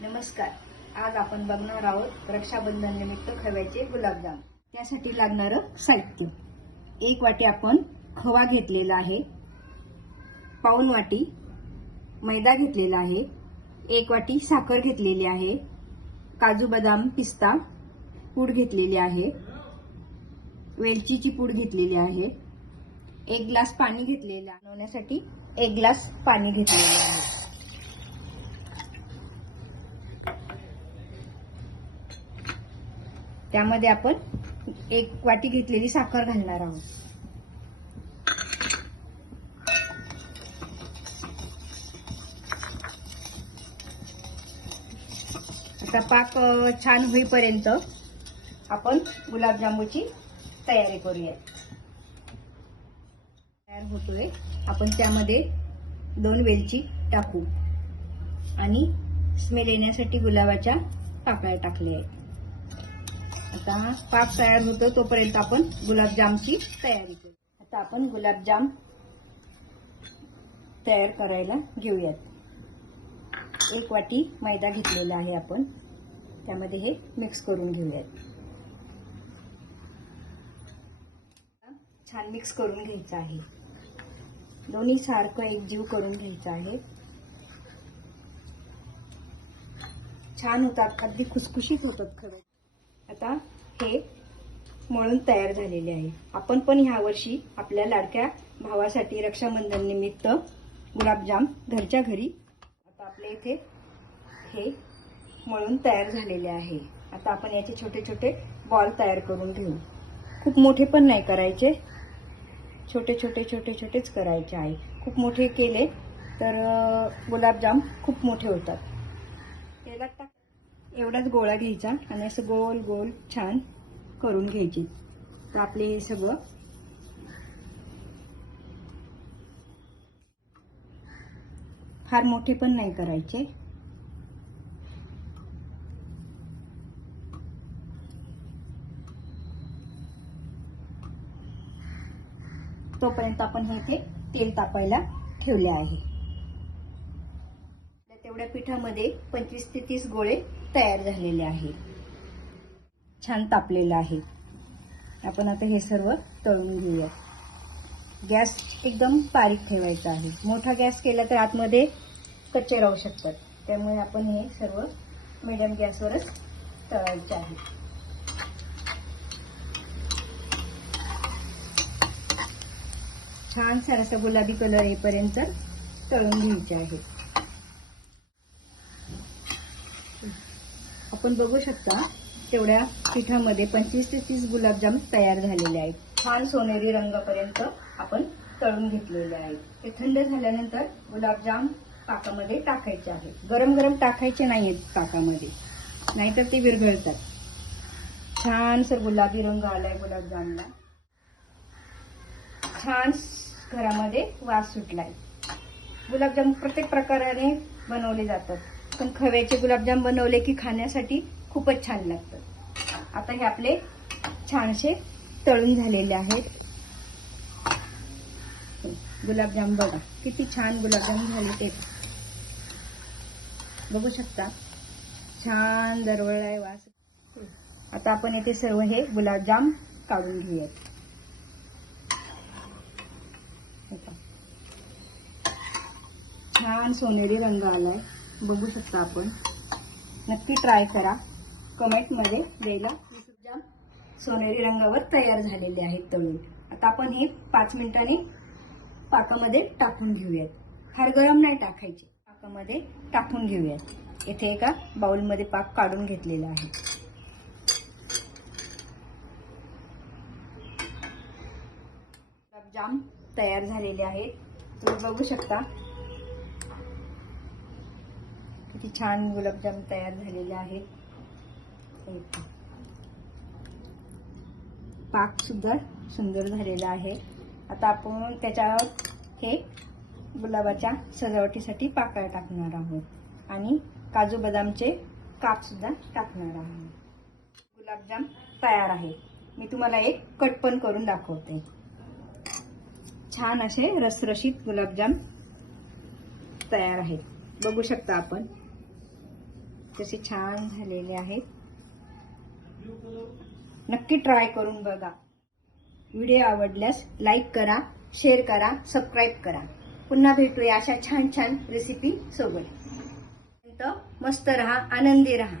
नमस्कार. आज आपण बघणार आहोत रक्षाबंधन निमित्त खव्याचे गुलाबजाम. त्यासाठी लागणारं साहित्य: 1 वाटी आपण खवा घेतलेला आहे, पाऊण वाटी मैदा घेतलेला आहे, 1 वाटी साखर घेतलेली आहे, काजू बदाम पिस्ता पूड घेतलेली आहे, वेलचीची पूड घेतलेली आहे, 1 ग्लास पाणी घेतलेलं आहे, बनवण्यासाठी 1 ग्लास पाणी घेतलेले आहे. त्यामध्ये आपण 1 वाटी घेतलेली साखर घालणार आहोत. आता पाक छान होईपर्यंत आपण गुलाबजामुनची तयारी करूया. तयार होतोय. आपण त्यामध्ये 2 वेलची टाकू आणि स्मेल येण्यासाठी गुलाबाच्या पाकळ्या टाकल्या आहेत. आता पाक तयार होतो तोपर्यंत आपण गुलाबजामची तयारी करू. आता आपण गुलाबजाम तयार करायला घेऊयात. 1 वाटी मैदा घेतलेला आहे आपण, त्यामध्ये हे मिक्स करून घेऊयात. छान मिक्स करून घ्यायचं आहे. दोन्ही सारखं एकजीव करून घ्यायचं आहे. छान होतात, अगदी खुसखुशीत होतात खवे. आता हे मळून तयार झालेले आहे. आपण पण ह्या वर्षी आपल्या लाडक्या भावासाठी रक्षाबंधन निमित्त गुलाबजाम घरच्या घरी. आता आपल्या इथे हे मळून तयार झालेले आहे. आता आपण याचे छोटे छोटे बॉल तयार करून घेऊ. खूप मोठे पण नाही करायचे, छोटे छोटे छोटे छोटेच करायचे आहे. खूप मोठे केले तर गुलाबजाम खूप मोठे होतात. तेलात टाक एवढाच गोळा घ्यायचा आणि असं गोल गोल छान करून घ्यायची. तर आपले हे सगळं फार मोठे पण नाही करायचे. तोपर्यंत आपण हे इथे तेल तापायला ठेवले आहे. तेवढ्या पिठामध्ये 25 ते 30 गोळे तयार झालेले आहेत. छान तापलेलं आहे. आपण आता हे सर्व तळून घेऊया. गॅस एकदम बारीक ठेवायचा आहे. मोठा गॅस केला तर आतमध्ये कच्चे राहू शकतात. त्यामुळे आपण हे सर्व मीडियम गॅसवरच तळायचे आहे. छान सारसा गुलाबी कलर येईपर्यंत तळून घ्यायचे आहे. आपण बघू शकता तेवढ्या पिठामध्ये 25 ते 30 गुलाबजाम तयार झालेले आहेत. छान सोनेरी रंगापर्यंत आपण तळून घेतलेले आहेत. ते थंड झाल्यानंतर गुलाबजाम पाकामध्ये टाकायचे आहेत. गरम गरम टाकायचे नाहीत पाकामध्ये, नाहीतर ते विरघळतात. छान सर गुलाबी रंग आलाय गुलाबजामला. छान घरामध्ये वास सुटलाय. गुलाबजाम प्रत्येक प्रकाराने बनवले जातात, पण खव्याचे गुलाबजाम बनवले की खाण्यासाठी खूपच छान लागतात. आता हे आपले छानसे तळून झालेले आहेत. गुलाबजाम बघा किती छान गुलाबजाम झाले, ते बघू शकता. छान दरवळलाय वास. आता आपण येथे सर्व हे गुलाबजाम काढून घेऊयात. छान सोनेरी रंग आलाय, बघू शकता आपण. नक्की ट्राय करा. कमेंट मध्ये द्यायला. गुलाबजाम सोनेरी रंगावर तयार झालेले आहेत तळून. आता आपण हे 5 मिनिटांनी पाकामध्ये टाकून घेऊयात. फार गरम नाही टाकायचे, पाकामध्ये टाकून घेऊयात. इथे एका बाउलमध्ये पाक काढून घेतलेला आहे. गुलाबजाम तयार झालेले आहेत. तुम्ही बघू शकता किती छान गुलाबजाम तयार झालेले आहेत. पाक सुद्धा सुंदर झालेला आहे. आता आपण त्याच्यावर हे गुलाबाच्या सजावटीसाठी पाकळ्या टाकणार आहोत आणि काजू बदामचे काप सुद्धा टाकणार आहोत. गुलाबजाम तयार आहे. मी तुम्हाला एक कट पण करून दाखवते. छान असे रसरशीत गुलाबजाम तयार आहेत। बघू शकता आपण कसे छान झालेले आहेत। नक्की ट्राय करून बघा। व्हिडिओ आवडल्यास लाईक करा, शेअर करा, सबस्क्राईब करा। पुन्हा भेटूया अशा छान छान रेसिपी सोबत। मस्त रहा, आनंदी रहा।